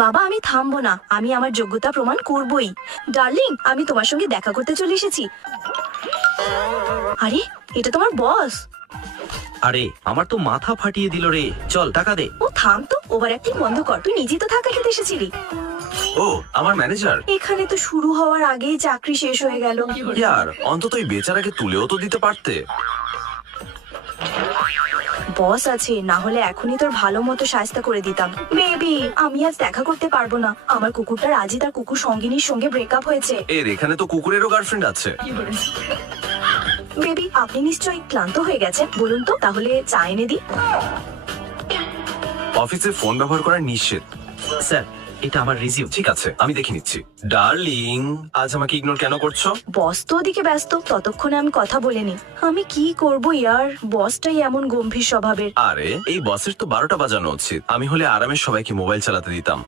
বাবা আমি থামবো না, আমি আমার যোগ্যতা প্রমাণ করবই। ডার্লিং, আমি তোমার সঙ্গে দেখা করতে চলে এসেছি। আরে, এটা তোমার বস। আরে আমার তো মাথা ফাটিয়ে দিল রে, চল টাকা দে। ও থাম তো, ওভার অ্যাক্টিং বন্ধ কর। তুই নিজেই তো টাকা খেতে এসেছিলি। ও আমার ম্যানেজার। এখানে তো শুরু হওয়ার আগেই চাকরি শেষ হয়ে গেল। ইয়ার অন্তত এই বেচারাকে তুলেও তো দিতে পারতে। বস আছে, না হলে এখনই তোর ভালো মতো শায়েস্তা করে দিতাম। বেবি, আমি আজ দেখা করতে পারবো না। আমার কুকুরটার আজই তার কুকুর সঙ্গিনীর সঙ্গে ব্রেকআপ হয়েছে। এর এখানে তো কুকুরেরও গার্লফ্রেন্ড আছে। বেবি, আপনি নিশ্চয়ই ক্লান্ত হয়ে গেছেন, বলুন তো তাহলে চা এনে দিই। অফিসে ফোন ব্যবহার করা নিষেধ। স্যার, এটা আমার রিজিউম। ঠিক আছে, আমি দেখে নিচ্ছি। ডার্লিং, আজ আমাকে ইগনোর কেন করছো? বস তো ওদিকে ব্যস্ত, ততক্ষণে আমি কথা বলে নি। আমি কি করবো ইয়ার, বসটাই এমন গম্ভীর স্বভাবের। আরে এই বসের তো 12টা বাজানো উচিত। আমি হলে আরামে সবাইকে মোবাইল চালাতে দিতাম।